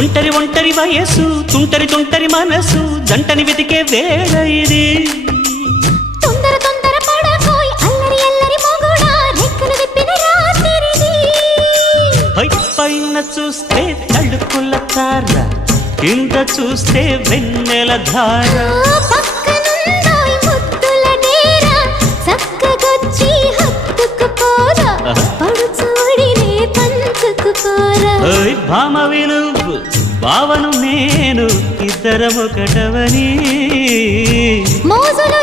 ఒంటరి ఒంటరి వయసు తుంటరి తుంటరి మనసు జంటని వెతికే వేళ ఇది తొందర తొందర పడకోయ్ అల్లరి అల్లరి మొగుడా రెక్కలు విప్పిన రాత్రిది పైన చూస్తే తడుకుల తార కింద చూస్తే వెన్నెల ధార పక్కనుందోయ్ ముద్దుల డేరా చక్కగొచ్చి హత్తుకుపోరా పడు చూడినే పంచుకుపోరా భామవి నువ్వు భావను నేను ఇద్దరము ఒకటవని మోజులు